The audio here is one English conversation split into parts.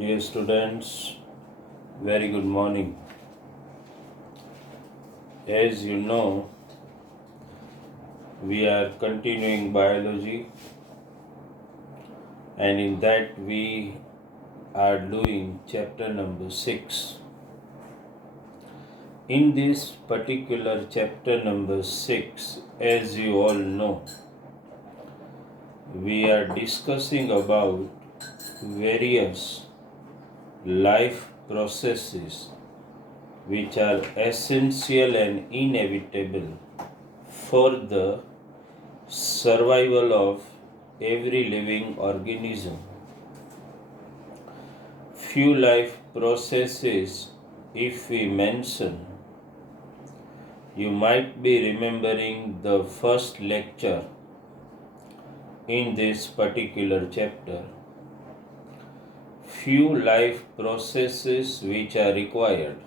Dear students, very good morning. As you know, we are continuing biology, and in that we are doing chapter number 6. In this particular chapter number 6, as you all know, we are discussing about various life processes which are essential and inevitable for the survival of every living organism. Few life processes, if we mention, you might be remembering the first lecture in this particular chapter. Few life processes which are required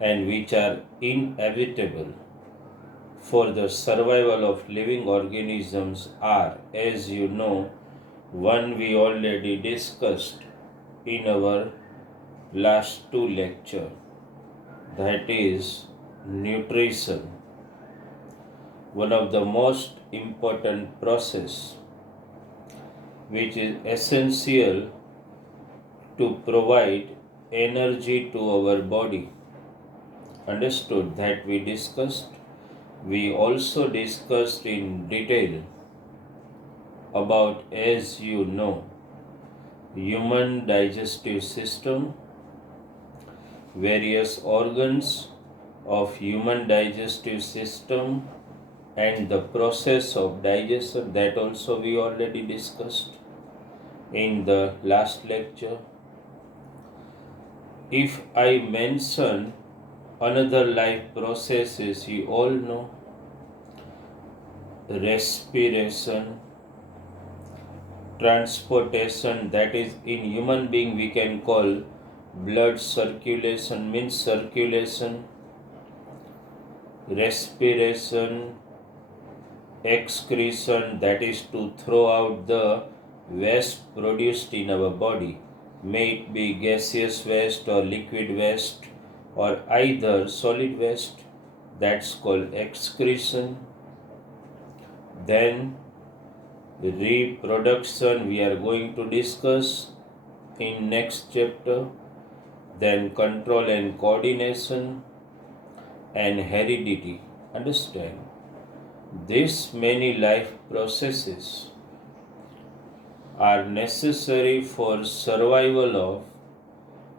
and which are inevitable for the survival of living organisms are, as you know, one we already discussed in our last two lectures, that is nutrition, one of the most important process which is essential to provide energy to our body. Understood that we discussed? We also discussed in detail about, as you know, human digestive system, various organs of human digestive system, and the process of digestion. That also we already discussed in the last lecture. If I mention another life processes, you all know: respiration, transportation, that is in human being we can call blood circulation, means circulation, respiration, excretion, that is to throw out the waste produced in our body, may it be gaseous waste or liquid waste or either solid waste, that's called excretion. Then reproduction we are going to discuss in next chapter. Then control and coordination and heredity. Understand, these many life processes are necessary for survival of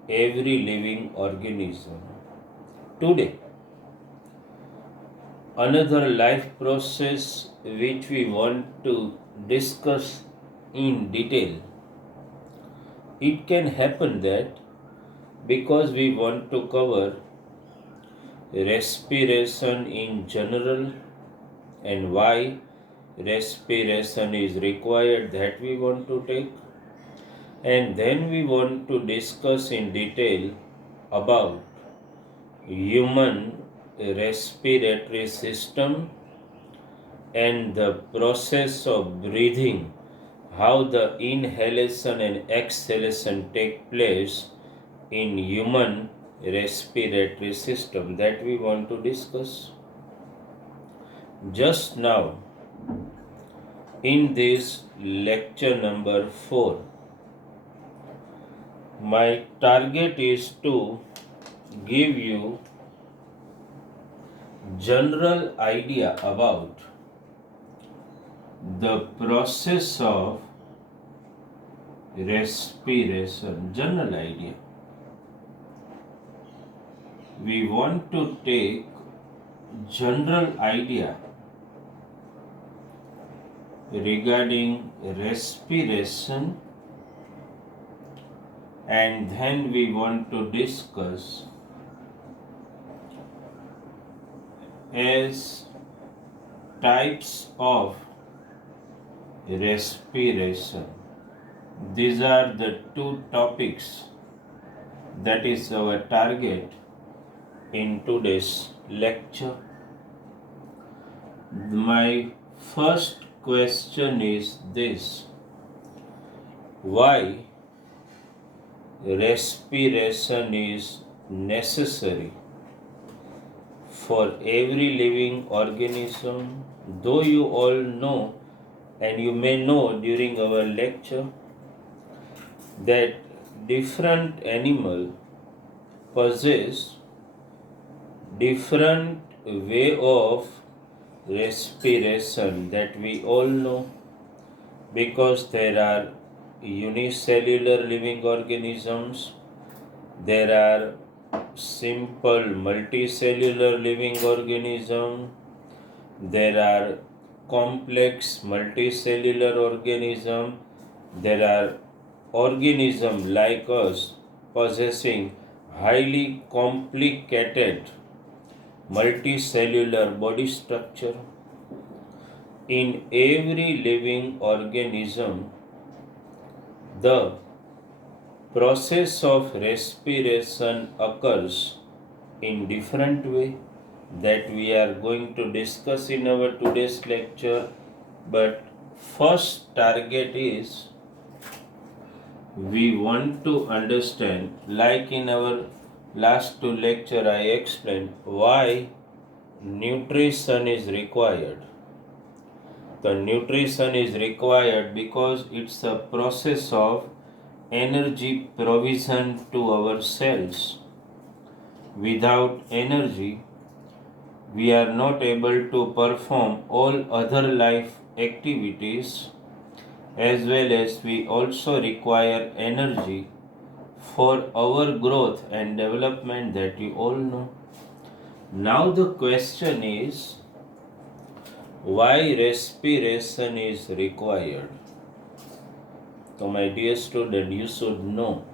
every living organism. Today, another life process which we want to discuss in detail. It can happen that because we want to cover respiration in general and why respiration is required, that we want to take, and then we want to discuss in detail about human respiratory system and the process of breathing, how the inhalation and exhalation take place in human respiratory system, that we want to discuss. Just now, in this lecture number 4, my target is to give you general idea about the process of respiration. General idea. We want to take general idea regarding respiration, and then we want to discuss as types of respiration. These are the two topics that is our target in today's lecture. My first question is this: why respiration is necessary for every living organism. Though you all know, and you may know during our lecture, that different animal possess different way of respiration, that we all know, because there are unicellular living organisms, there are simple multicellular living organism, there are complex multicellular organism, there are organisms like us possessing highly complicated multicellular body structure. In every living organism, the process of respiration occurs in different way, that we are going to discuss in our today's lecture. But first target is, we want to understand, like in our last two lecture I explained why nutrition is required. The nutrition is required because it's a process of energy provision to our cells. Without energy, we are not able to perform all other life activities, as well as we also require energy for our growth and development, that you all know. Now the question is, why respiration is required? So my dear student, you should know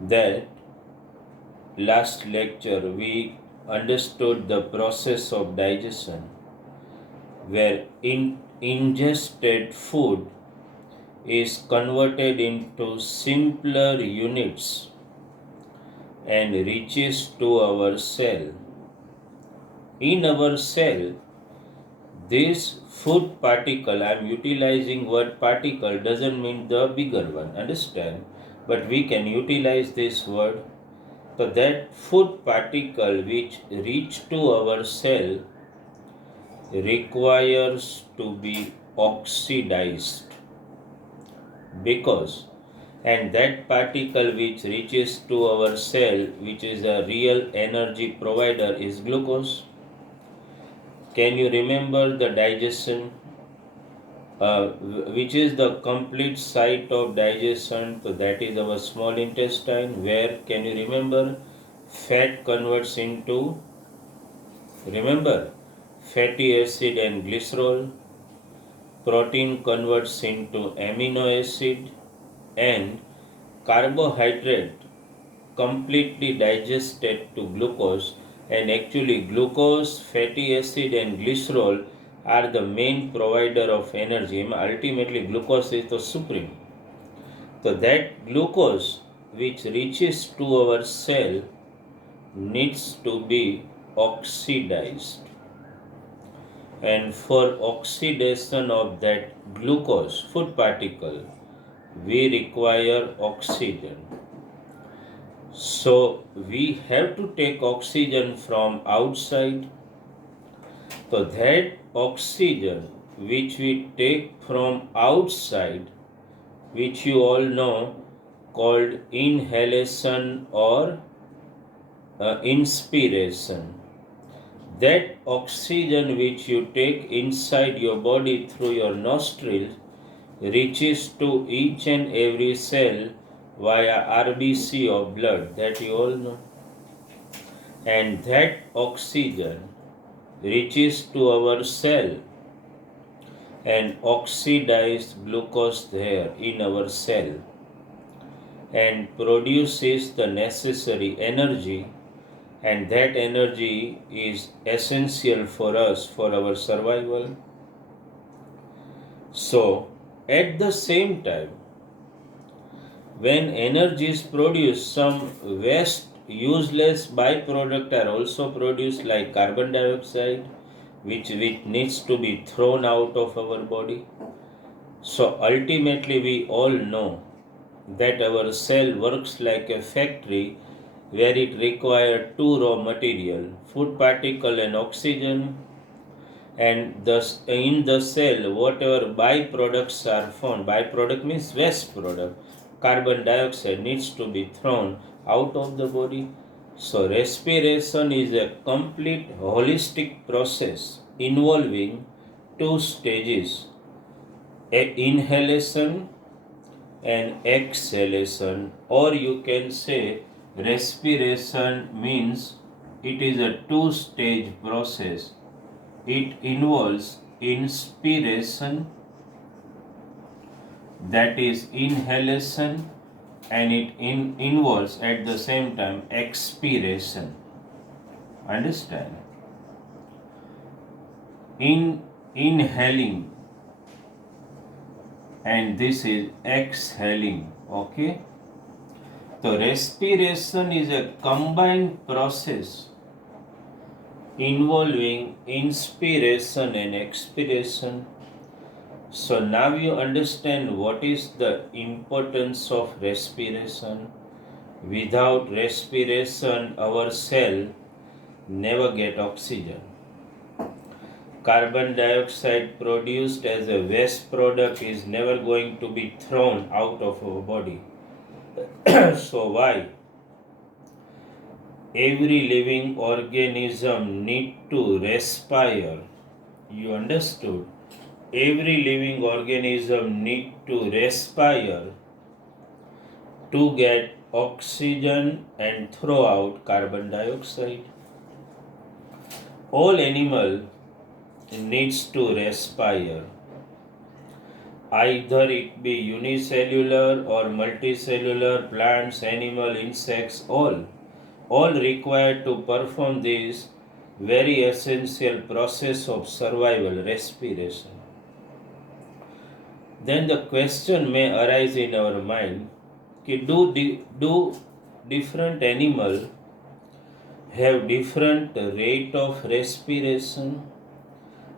that last lecture we understood the process of digestion, where ingested food is converted into simpler units and reaches to our cell. In our cell, this food particle, I am utilizing word particle, doesn't mean the bigger one, understand? But we can utilize this word. So that food particle which reach to our cell requires to be oxidized, because, and that particle which reaches to our cell, which is a real energy provider, is glucose. Can you remember the digestion? Which is the complete site of digestion? So that is our small intestine, where, can you remember, fat converts into, remember, fatty acid and glycerol, protein converts into amino acid, and carbohydrate completely digested to glucose. And actually glucose, fatty acid and glycerol are the main provider of energy. Ultimately glucose is the supreme. So that glucose which reaches to our cell needs to be oxidized, and for oxidation of that glucose food particle we require oxygen. So we have to take oxygen from outside. So that oxygen which we take from outside, which you all know, called inhalation or inspiration, that oxygen which you take inside your body through your nostrils reaches to each and every cell via RBC of blood, that you all know. And that oxygen reaches to our cell and oxidizes glucose there in our cell and produces the necessary energy, and that energy is essential for us for our survival. So at the same time, when energy is produced, some waste useless byproduct are also produced, like carbon dioxide, which needs to be thrown out of our body. So ultimately we all know that our cell works like a factory where it requires two raw material, food particle and oxygen, and thus in the cell whatever byproducts are found, byproduct means waste product, carbon dioxide needs to be thrown out of the body. So respiration is a complete holistic process involving two stages, inhalation and exhalation, or you can say respiration means it is a two stage process. It involves inspiration, that is inhalation, and it involves at the same time expiration. Understand? Inhaling, and this is exhaling. Okay? So respiration is a combined process involving inspiration and expiration. So now you understand what is the importance of respiration. Without respiration, our cell never get oxygen. Carbon dioxide produced as a waste product is never going to be thrown out of our body. So why? Every living organism need to respire. You understood? Every living organism need to respire to get oxygen and throw out carbon dioxide. All animal needs to respire. Either it be unicellular or multicellular, plants, animal, insects, all required to perform this very essential process of survival, respiration. Then the question may arise in our mind, do different animal have different rate of respiration,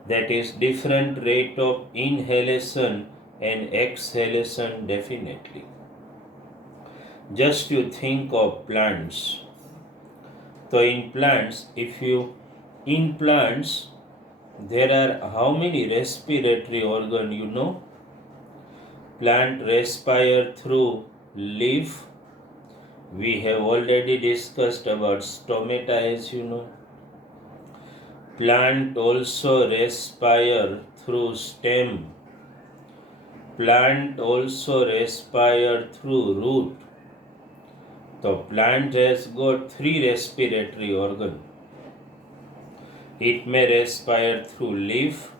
that is different rate of inhalation and exhalation? Definitely. Just you think of plants. So in plants, there are how many respiratory organ you know? Plant respire through leaf. We have already discussed about stomata, as you know. Plant also respire through stem. Plant also respire through root. So plant has got three respiratory organs. It may respire through leaf,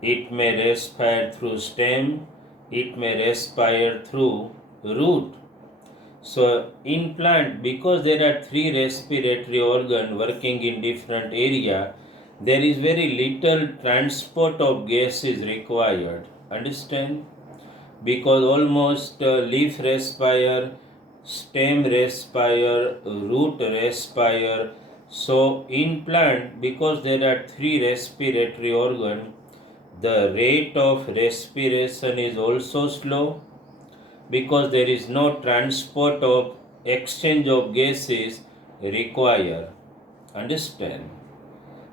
it may respire through stem, it may respire through root. So in plant, because there are three respiratory organs working in different area, there is very little transport of gases required. Understand? Because almost leaf respire, stem respire, root respire. So in plant, because there are three respiratory organs, the rate of respiration is also slow, because there is no transport of exchange of gases required. Understand?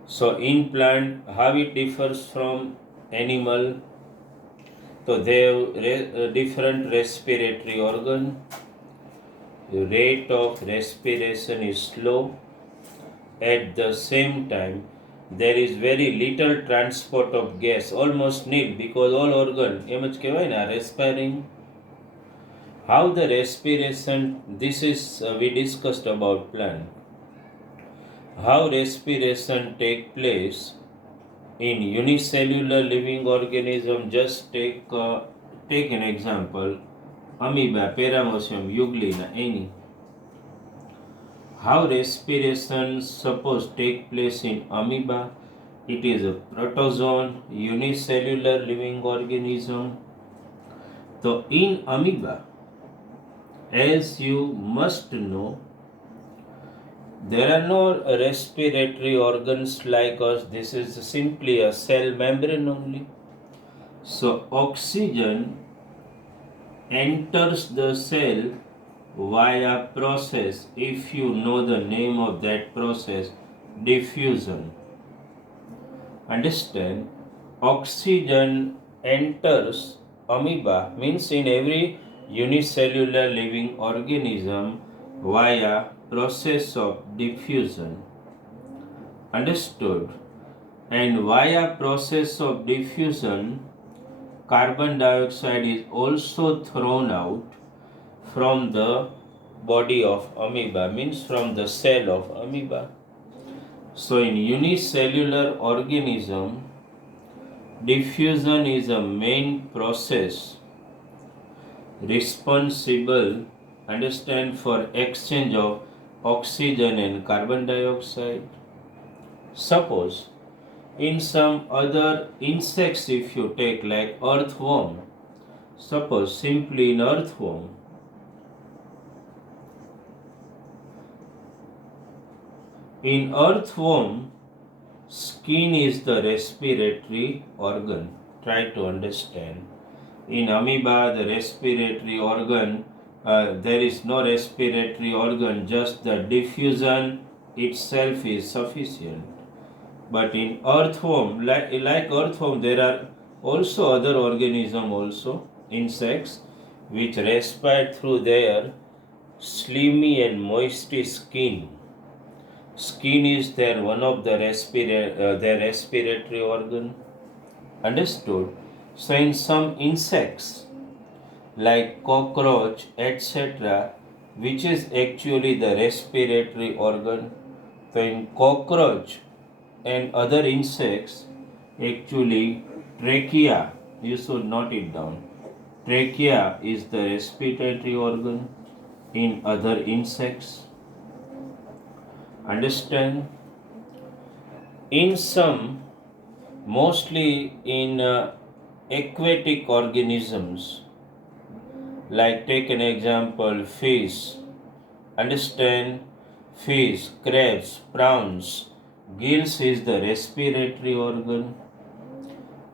So in plant, how it differs from animal? So they have different respiratory organ. The rate of respiration is slow. At the same time, there is very little transport of gas, almost nil, because all organ એમ જ કહેવાય ને respiring. How the respiration, this is we discussed about plant. How respiration take place in unicellular living organism. Just take an example, amoeba, paramecium, euglena, any. How respiration suppose take place in amoeba? It is a protozoan, unicellular living organism. So in amoeba, as you must know, there are no respiratory organs like us. This is simply a cell membrane only. So oxygen enters the cell via process, if you know the name of that process, diffusion. Understand? Oxygen enters amoeba, means in every unicellular living organism via process of diffusion. Understood? And via process of diffusion, carbon dioxide is also thrown out from the body of amoeba, means from the cell of amoeba. So in unicellular organism, diffusion is a main process responsible, understand, for exchange of oxygen and carbon dioxide. Suppose in some other insects, if you take like earthworm, suppose simply in earthworm, skin is the respiratory organ. Try to understand. In amoeba, the respiratory organ, there is no respiratory organ, just the diffusion itself is sufficient. But in earthworm, like earthworm, there are also other organisms, also insects, which respire through their slimy and moisty skin. Skin is their one of the their respiratory organ. Understood? So in some insects like cockroach, etc., which is actually the respiratory organ. So in cockroach and other insects, actually trachea, you should note it down. Trachea is the respiratory organ in other insects. Understand? In some, mostly in aquatic organisms, like take an example, fish. Understand? Fish, crabs, prawns, gills is the respiratory organ.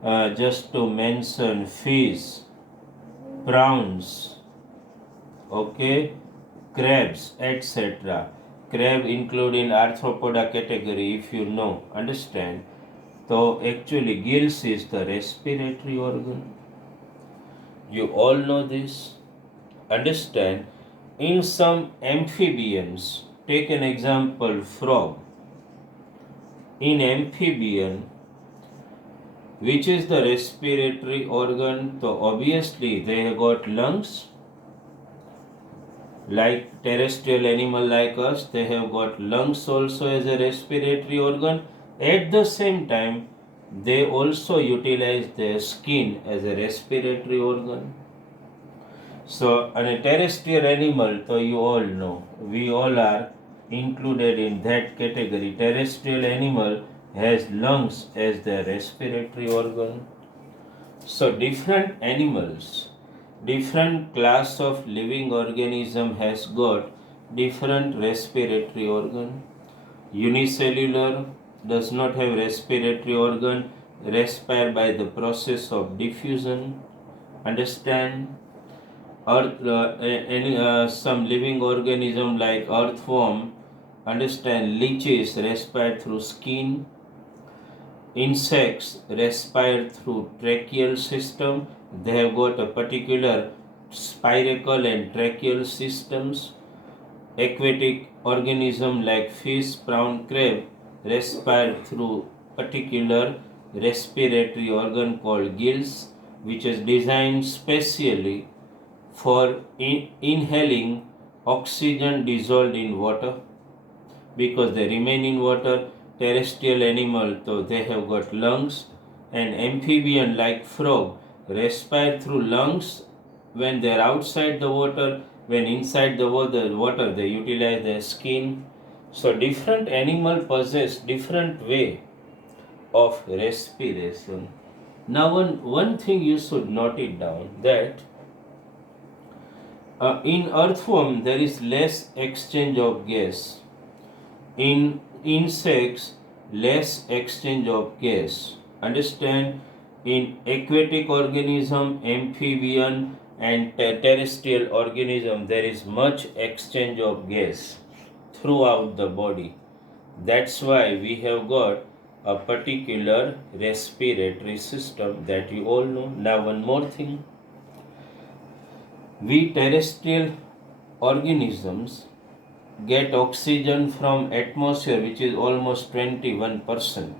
Just to mention fish, prawns, okay, crabs, etc. Crab include in arthropoda category, if you know, understand. So actually gills is the respiratory organ. You all know this. Understand? In some amphibians, take an example, frog. In amphibian, which is the respiratory organ? So obviously they have got lungs. Like terrestrial animal like us, they have got lungs also as a respiratory organ. At the same time, they also utilize their skin as a respiratory organ. So, a terrestrial animal, so you all know, we all are included in that category. Terrestrial animal has lungs as their respiratory organ. So, different animals, different class of living organism has got different respiratory organ. Unicellular does not have respiratory organ, respire by the process of diffusion. Understand? Some living organism like earthworm, understand, leeches respire through skin. Insects respire through tracheal system. They have got a particular spiracle and tracheal systems. Aquatic organism like fish, prawn, crab respire through particular respiratory organ called gills, which is designed specially for inhaling oxygen dissolved in water, because they remain in water. Terrestrial animal, so they have got lungs, and amphibian like frog respire through lungs when they are outside the water. When inside the water they utilize their skin. So different animal possess different way of respiration. Now one thing you should note it down, that in earthworm there is less exchange of gas. In insects, less exchange of gas. Understand? In aquatic organism, amphibian, and terrestrial organism, there is much exchange of gas throughout the body. That's why we have got a particular respiratory system that you all know. Now, one more thing, we terrestrial organisms get oxygen from atmosphere, which is almost 21%.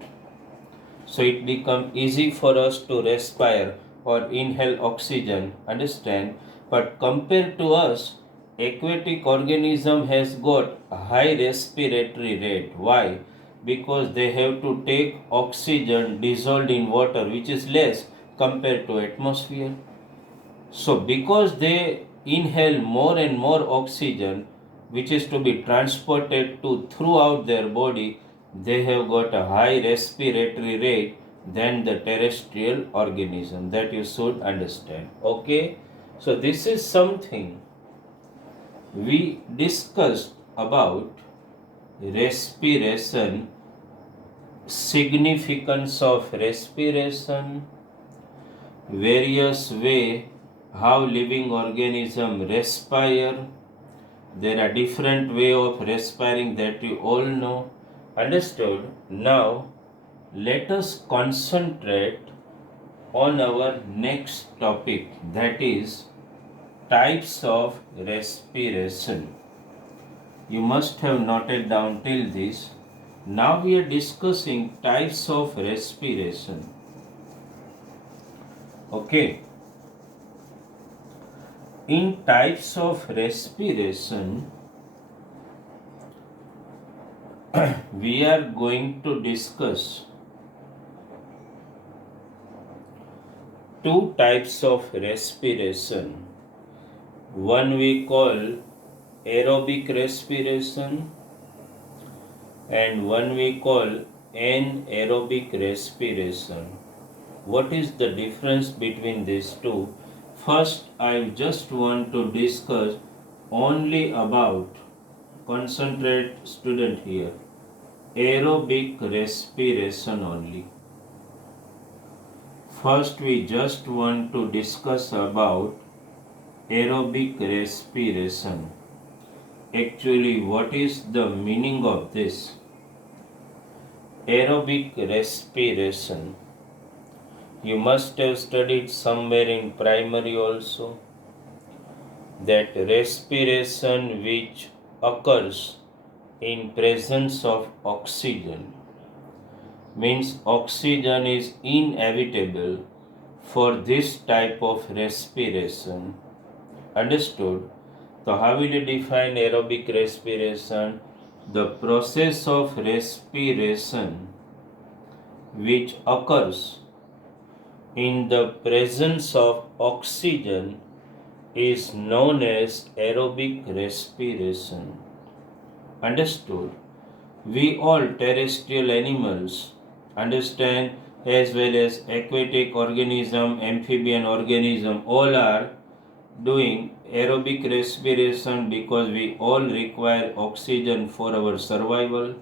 So it become easy for us to respire or inhale oxygen, understand? But compared to us, aquatic organism has got a high respiratory rate. Why? Because they have to take oxygen dissolved in water, which is less compared to atmosphere. So because they inhale more and more oxygen, which is to be transported to throughout their body, they have got a high respiratory rate than the terrestrial organism. That you should understand. Okay, so this is something we discussed about respiration, significance of respiration, various way how living organism respire. There are different way of respiring that you all know. Understood? Now let us concentrate on our next topic, that is types of respiration. You must have noted down till this. Now we are discussing types of respiration. Okay. In types of respiration, we are going to discuss two types of respiration. One we call aerobic respiration and one we call anaerobic respiration. What is the difference between these two? First, I just want to discuss only about, concentrate student here, aerobic respiration only. First, we just want to discuss about aerobic respiration. Actually, what is the meaning of this? Aerobic respiration. You must have studied somewhere in primary also that respiration which occurs in presence of oxygen, means oxygen is inevitable for this type of respiration. Understood? So how will you define aerobic respiration? The process of respiration which occurs in the presence of oxygen is known as aerobic respiration. Understood? We all terrestrial animals, understand, as well as aquatic organism, amphibian organism, all are doing aerobic respiration because we all require oxygen for our survival,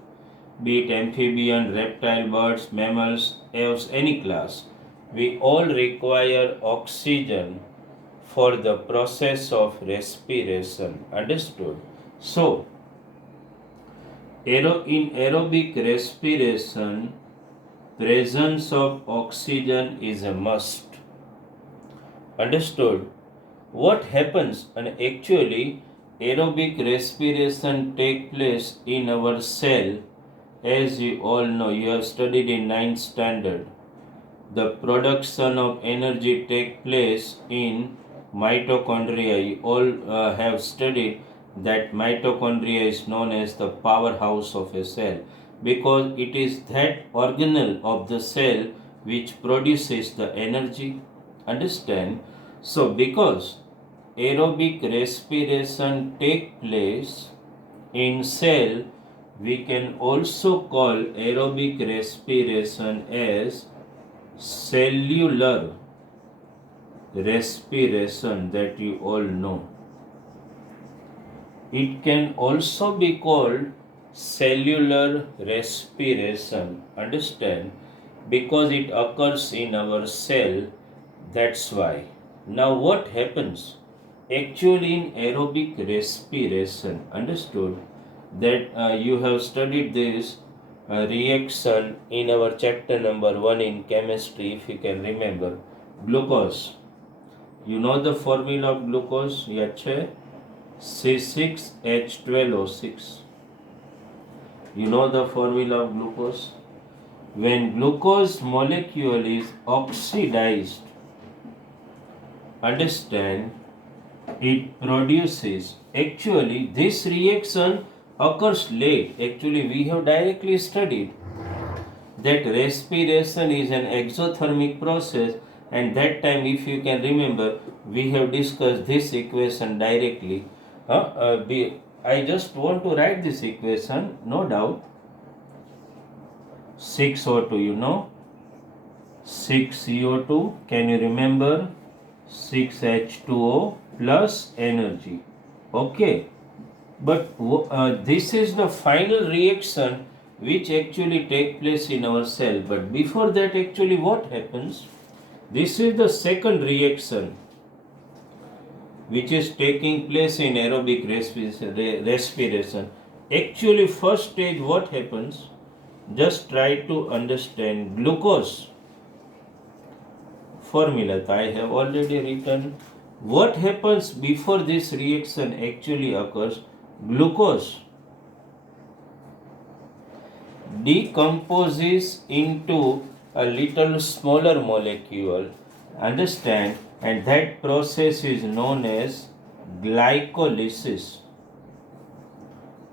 be it amphibian, reptile, birds, mammals, of any class. We all require oxygen for the process of respiration. Understood? So, in aerobic respiration, presence of oxygen is a must. Understood? What happens? And actually, aerobic respiration take place in our cell. As you all know, you have studied in 9th standard. The production of energy take place in mitochondria. You all have studied that mitochondria is known as the powerhouse of a cell because it is that organelle of the cell which produces the energy. Understand? So because aerobic respiration take place in cell, we can also call aerobic respiration as cellular respiration, that you all know. It can also be called cellular respiration, understand, because it occurs in our cell. That's why. Now, what happens? Actually, in aerobic respiration, understood that you have studied this reaction in our chapter number 1 in chemistry, if you can remember. Glucose. You know the formula of glucose? Yeah, C6H12O6. You know the formula of glucose? When glucose molecule is oxidized, understand, it produces, actually this reaction occurs late. Actually we have directly studied that respiration is an exothermic process, and that time if you can remember we have discussed this equation directly. I just want to write this equation, no doubt. 6O2, you know, 6CO2, can you remember? 6H2O plus energy. Okay, but this is the final reaction which actually take place in our cell. But before that, actually what happens? This is the second reaction which is taking place in aerobic respiration. Actually, first stage, what happens? Just try to understand glucose formula. I have already written. What happens before this reaction actually occurs? Glucose decomposes into a little smaller molecule, understand, and that process is known as glycolysis.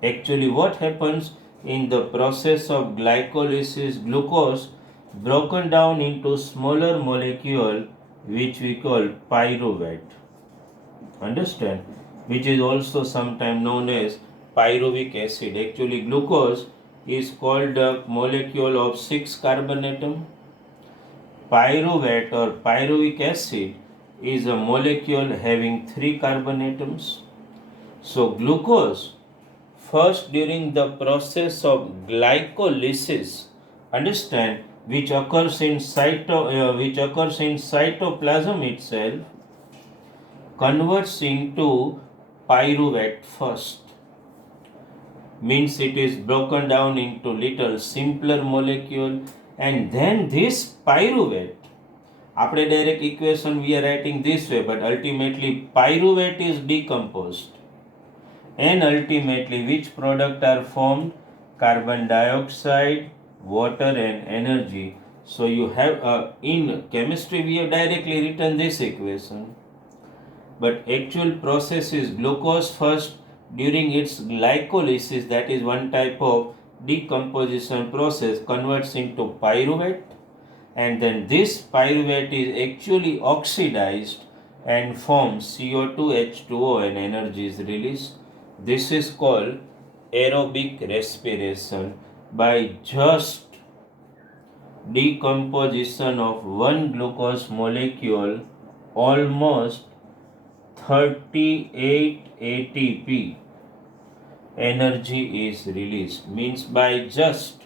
Actually, what happens in the process of glycolysis? Glucose broken down into smaller molecule which we call pyruvate, understand, which is also sometimes known as pyruvic acid. Actually glucose is called a molecule of 6 carbon atom. Pyruvate or pyruvic acid is a molecule having 3 carbon atoms. So glucose first during the process of glycolysis, understand, which occurs in cytoplasm itself, converts into pyruvate first. Means it is broken down into little simpler molecule, and then this pyruvate, આપણે direct equation we are writing this way, but ultimately pyruvate is decomposed, and ultimately which product are formed? Carbon dioxide, water and energy. So you have in chemistry we have directly written this equation, but actual process is glucose first during its glycolysis, that is one type of decomposition process, converts into pyruvate, and then this pyruvate is actually oxidized and forms CO2, H2O, and energy is released. This is called aerobic respiration. By just decomposition of one glucose molecule, almost 38 ATP energy is released. Means by just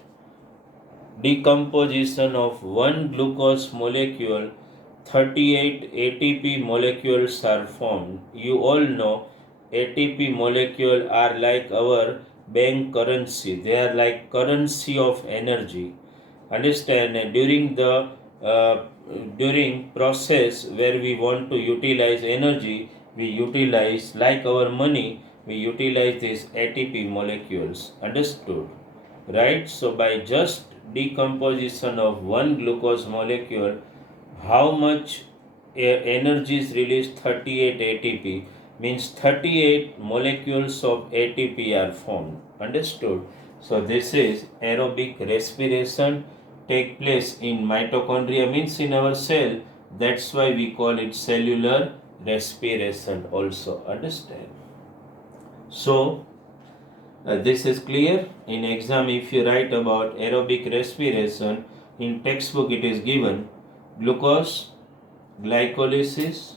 decomposition of one glucose molecule, 38 ATP molecules are formed. You all know ATP molecule are like our bank currency. They are like currency of energy. Understand? During the during process where we want to utilize energy, we utilize, like our money, we utilize these ATP molecules. Understood? Right? So by just decomposition of one glucose molecule, how much energy is released? 38 ATP. Means 38 molecules of ATP are formed. Understood? So this is aerobic respiration take place in mitochondria, means in our cell. That's why we call it cellular respiration also. Understand? So this is clear. In exam, if you write about aerobic respiration, in textbook it is given glucose, glycolysis,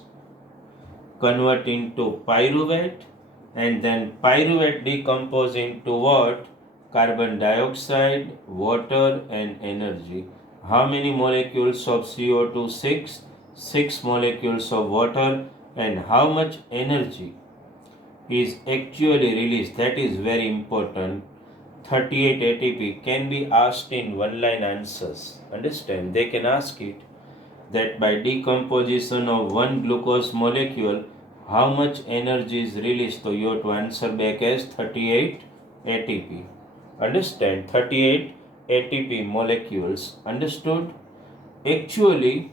convert into pyruvate, and then pyruvate decompose into what? Carbon dioxide, water and energy. How many molecules of CO2? 6. 6 molecules of water, and how much energy is actually released. That is very important. 38 ATP can be asked in one line answers. Understand? They can ask it that by decomposition of one glucose molecule, how much energy is released. So you have to answer back as 38 ATP. Understand? 38 ATP molecules. Understood? Actually,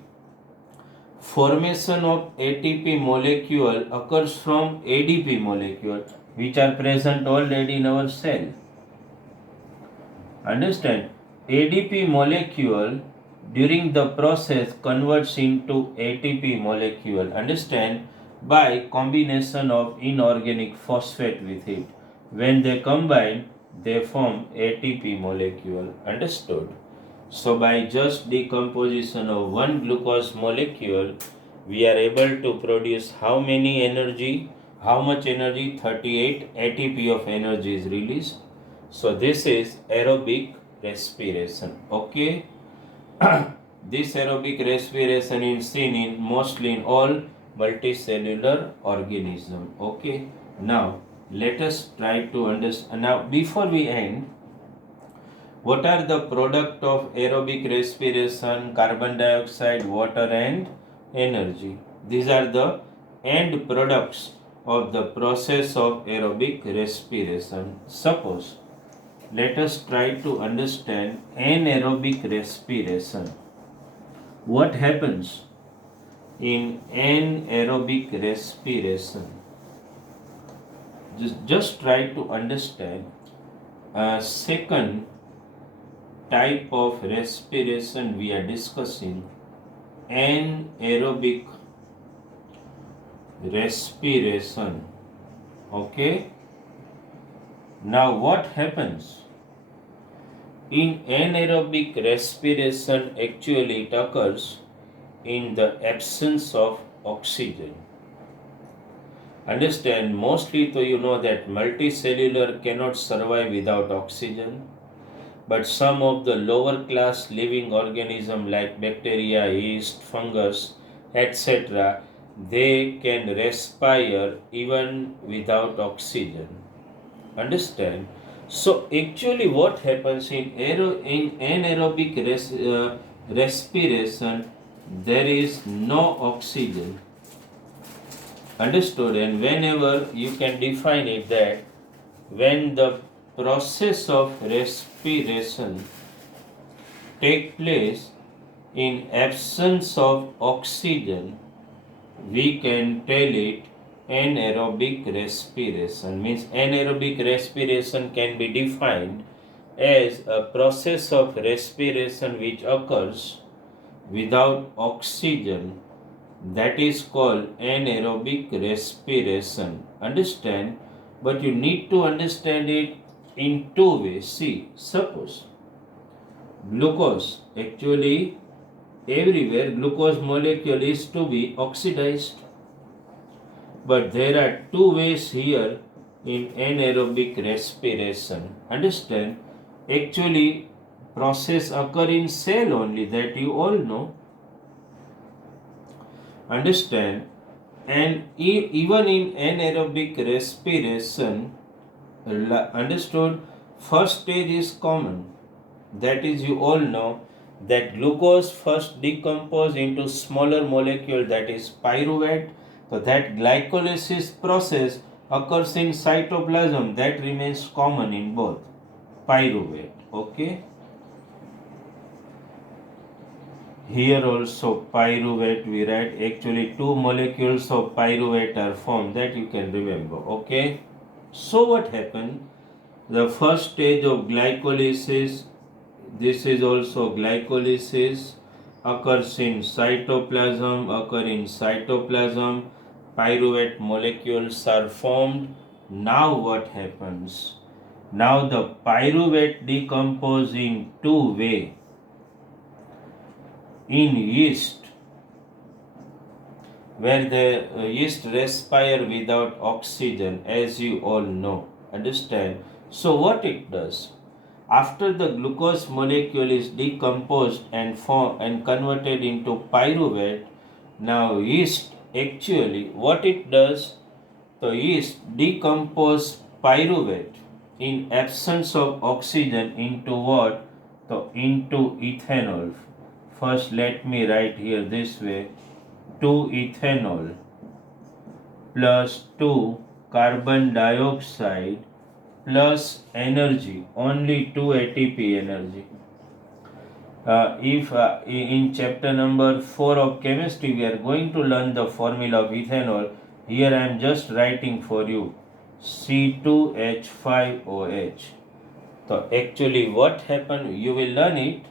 formation of ATP molecule occurs from ADP molecule, which are present already in our cell. Understand? ADP molecule during the process converts into ATP molecule. Understand? By combination of inorganic phosphate with it. When they combine, they form ATP molecule. Understood? So by just decomposition of one glucose molecule, we are able to produce how many energy? How much energy? 38 ATP of energy is released. So this is aerobic respiration. Okay. This aerobic respiration is seen in mostly in all multicellular organism. Okay. Now let us try to understand. Now before we end, what are the product of aerobic respiration? Carbon dioxide, water and energy. These are the end products of the process of aerobic respiration. Suppose, let us try to understand anaerobic respiration. What happens in anaerobic respiration? Just try to understand a second type of respiration we are discussing, anaerobic respiration. Okay. Now what happens in anaerobic respiration? Actually it occurs in the absence of oxygen. Understand, mostly so you know that multicellular cannot survive without oxygen, but some of the lower class living organisms like bacteria, yeast, fungus, etc., they can respire even without oxygen. Understand? So actually what happens in anaerobic respiration, there is no oxygen. Understood? And whenever you can define it that when the process of respiration take place in absence of oxygen, we can tell it anaerobic respiration. Means anaerobic respiration can be defined as a process of respiration which occurs without oxygen. That is called anaerobic respiration. Understand? But you need to understand it in two ways. See, suppose glucose, actually everywhere glucose molecule is to be oxidized, but there are two ways here in anaerobic respiration. Understand? Actually process occur in cell only, that you all know. Understand? And even in anaerobic respiration, understood, first stage is common, that is you all know that glucose first decompose into smaller molecule, that is pyruvate. So that glycolysis process occurs in cytoplasm, that remains common in both pyruvate. Okay. Here also pyruvate we write, actually two molecules of pyruvate are formed, that you can remember. Okay. So what happened? The first stage of glycolysis, this is also glycolysis, occurs in cytoplasm, pyruvate molecules are formed. Now what happens? Now the pyruvate decompose in two ways. In yeast, where the yeast respire without oxygen, as you all know. Understand? So what it does? After the glucose molecule is decomposed and converted into pyruvate, Now yeast actually what it does, the yeast decompose pyruvate in absence of oxygen into what? So into ethanol. First let me write here this way: 2 ethanol plus 2 carbon dioxide plus energy, only 2 ATP energy. If in chapter number 4 of chemistry we are going to learn the formula of ethanol, here I am just writing for you C2H5OH. So actually what happened, you will learn it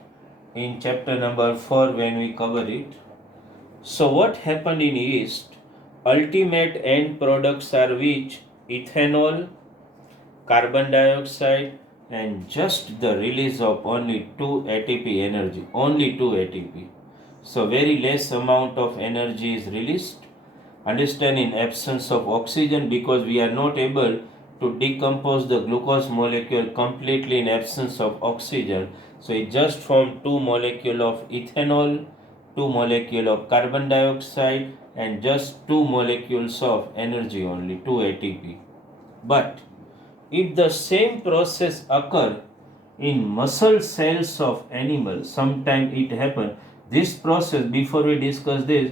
in chapter number 4 when we cover it. So what happened in yeast, ultimate end products are which? Ethanol, carbon dioxide, and just the release of only 2 ATP energy, only 2 ATP. So very less amount of energy is released. Understand, in absence of oxygen, because we are not able to decompose the glucose molecule completely in absence of oxygen. So it just formed 2 molecule of ethanol, 2 molecule of carbon dioxide, and just 2 molecules of energy only, 2 ATP. But if the same process occur in muscle cells of animals, sometime it happen. This process, before we discuss this,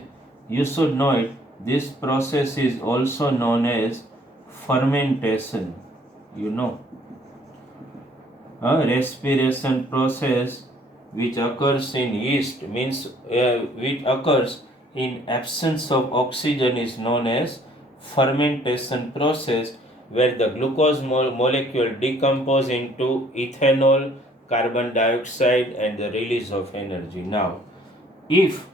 you should know it. This process is also known as fermentation. You know, a respiration process which occurs in yeast means which occurs in absence of oxygen is known as fermentation process, where the glucose molecule decompose into ethanol, carbon dioxide, and the release of energy. Now, if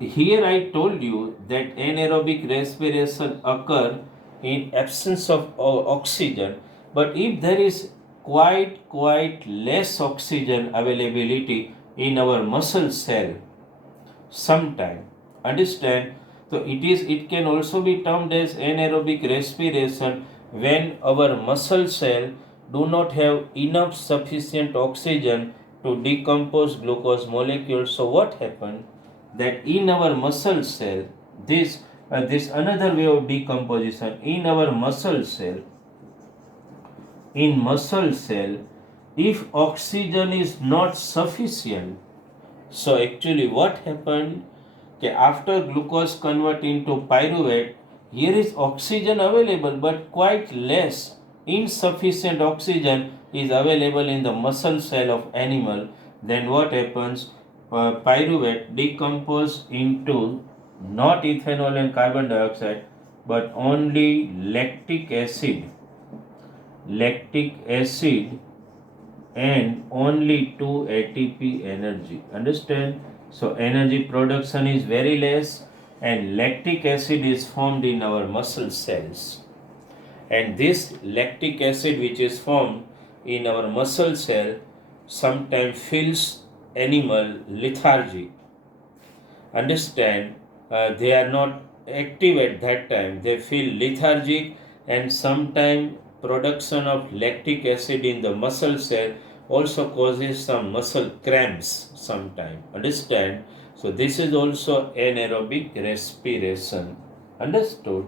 here I told you that anaerobic respiration occur in absence of oxygen, but if there is quite less oxygen availability in our muscle cell, sometime, understand, so it can also be termed as anaerobic respiration when our muscle cell do not have enough sufficient oxygen to decompose glucose molecules. So what happened, that in our muscle cell, this another way of decomposition in our muscle cell, in muscle cell, if oxygen is not sufficient, so actually what happened, after glucose convert into pyruvate, here is oxygen available but quite less, insufficient oxygen is available in the muscle cell of animal. Then what happens, pyruvate decompose into not ethanol and carbon dioxide but only lactic acid and only 2 ATP energy. Understand? So energy production is very less and lactic acid is formed in our muscle cells. And this lactic acid which is formed in our muscle cell sometimes feels animal lethargic. Understand? They are not active at that time. They feel lethargic, and sometimes production of lactic acid in the muscle cell also causes some muscle cramps sometime. Understand? So this is also anaerobic respiration. Understood?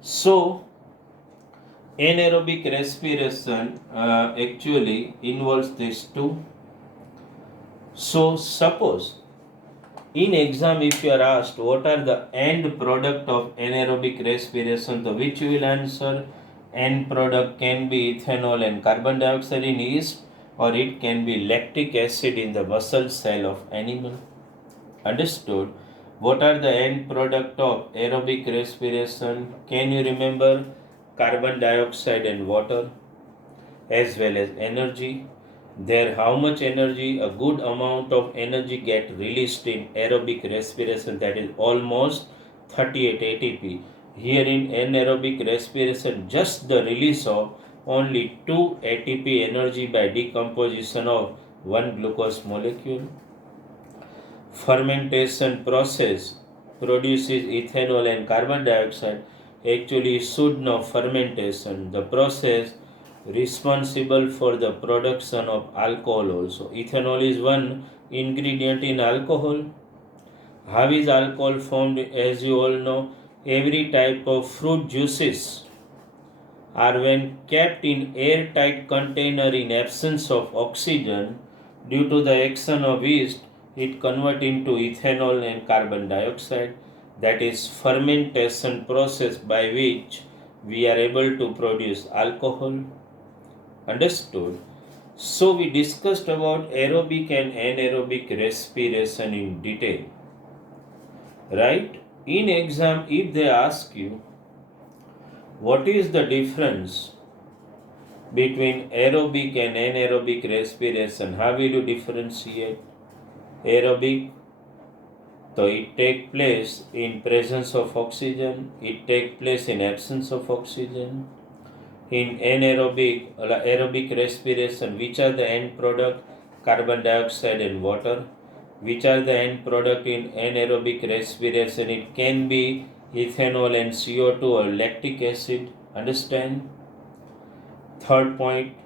So anaerobic respiration actually involves these two. So suppose in exam if you are asked what are the end product of anaerobic respiration, so which you will answer, end product can be ethanol and carbon dioxide in yeast, or it can be lactic acid in the muscle cell of animal. Understood? What are the end product of aerobic respiration? Can you remember? Carbon dioxide and water, as well as energy. There, how much energy? A good amount of energy get released in aerobic respiration, that is almost 38 ATP. Here in anaerobic respiration, just the release of only 2 ATP energy by decomposition of one glucose molecule. Fermentation process produces ethanol and carbon dioxide. Actually, you should know fermentation, the process responsible for the production of alcohol also. Ethanol is one ingredient in alcohol. How is alcohol formed? As you all know, every type of fruit juices are when kept in airtight container in absence of oxygen due to the action of yeast, it convert into ethanol and carbon dioxide. That is fermentation process by which we are able to produce alcohol. Understood? So we discussed about aerobic and anaerobic respiration in detail. Right? In exam, if they ask you what is the difference between aerobic and anaerobic respiration, how will you differentiate? Aerobic, so it take place in presence of oxygen, it take place in absence of oxygen. In anaerobic, aerobic respiration, which are the end product? Carbon dioxide and water. Which are the end product in anaerobic respiration? It can be ethanol and CO2 or lactic acid. Understand? Third point,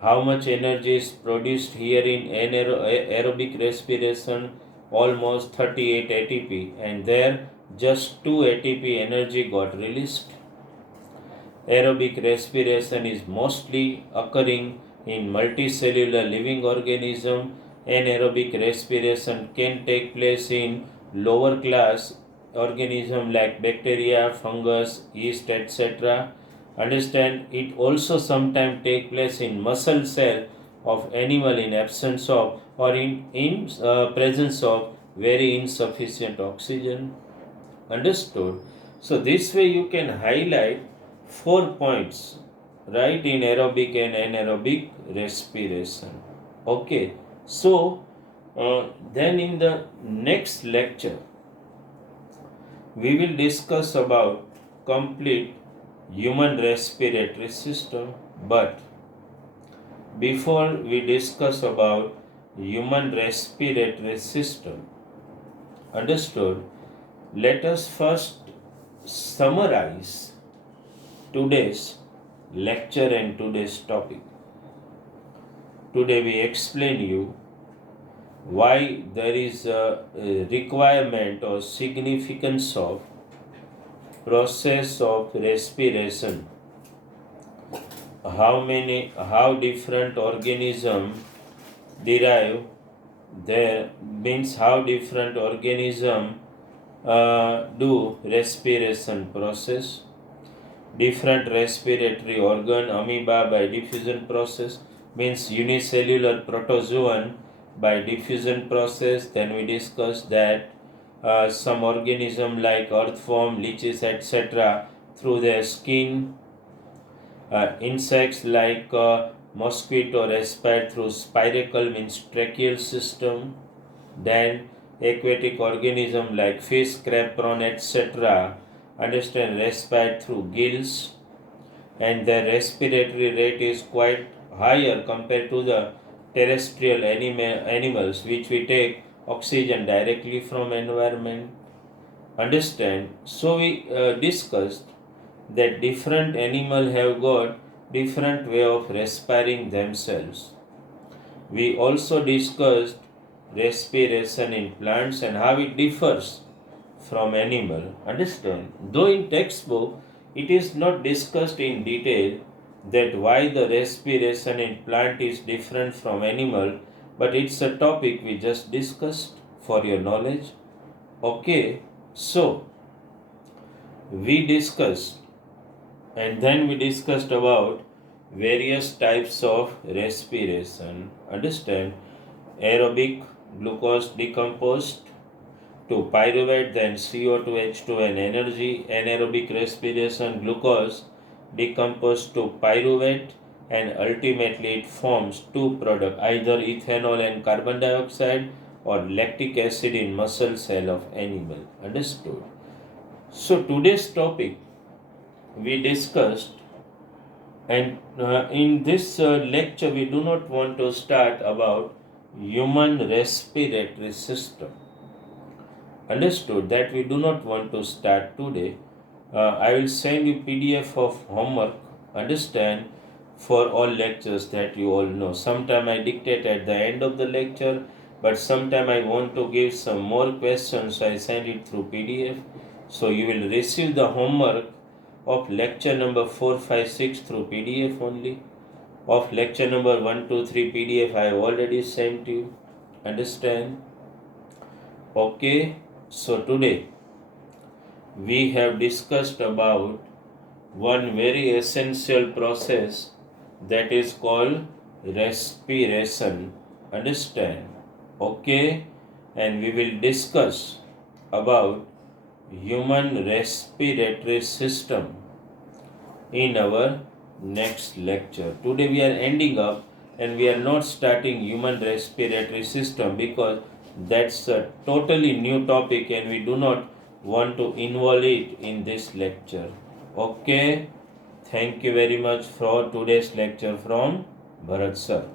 how much energy is produced here in aerobic respiration? Almost 38 ATP, and there just 2 ATP energy got released. Aerobic respiration is mostly occurring in multicellular living organism. Anaerobic respiration can take place in lower class organism like bacteria, fungus, yeast, etc. Understand, it also sometimes take place in muscle cell of animal in absence of or in presence of very insufficient oxygen. Understood? So this way you can highlight 4 points, right, in aerobic and anaerobic respiration. Okay. So then in the next lecture we will discuss about complete human respiratory system. But before we discuss about human respiratory system, understood, let us first summarize today's lecture and today's topic. Today we explain you why there is a requirement or significance of process of respiration. How different organism derive there means how different organism do respiration process. Different respiratory organ, amoeba by diffusion process, means unicellular protozoan by diffusion process. Then we discussed that some organism like earthworm, leeches, etc. through their skin. Insects like mosquito respire through spiracle, means tracheal system. Then aquatic organism like fish, crab, prawn, etc. understand respire through gills, and their respiratory rate is quite higher compared to the terrestrial animals which we take oxygen directly from environment. Understand? So we discussed that different animal have got different way of respiring themselves. We also discussed respiration in plants and how it differs from animal. Understand? Though in textbook it is not discussed in detail that why the respiration in plant is different from animal, but it's a topic we just discussed for your knowledge. Okay, so we discussed and then we discussed about various types of respiration. Understand? Aerobic, glucose decomposed to pyruvate, then CO2, H2 and energy. Anaerobic respiration, glucose decomposed to pyruvate, and ultimately it forms two products, either ethanol and carbon dioxide or lactic acid in muscle cell of animal. Understood? So today's topic we discussed, and in this lecture we do not want to start about human respiratory system. Understood? That we do not want to start today. I will send you PDF of homework. Understand? For all lectures that you all know. Sometime I dictate at the end of the lecture, but sometime I want to give some more questions, so I send it through PDF. So you will receive the homework of lecture number 4, 5, 6 through PDF only. Of lecture number 1, 2, 3 PDF I have already sent you. Understand? Okay. So today we have discussed about one very essential process that is called respiration. Understand? Okay, and we will discuss about human respiratory system in our next lecture. Today we are ending up and we are not starting human respiratory system because that's a totally new topic and we do not want to involve it in this lecture. Okay, thank you very much for today's lecture from Bharat sir.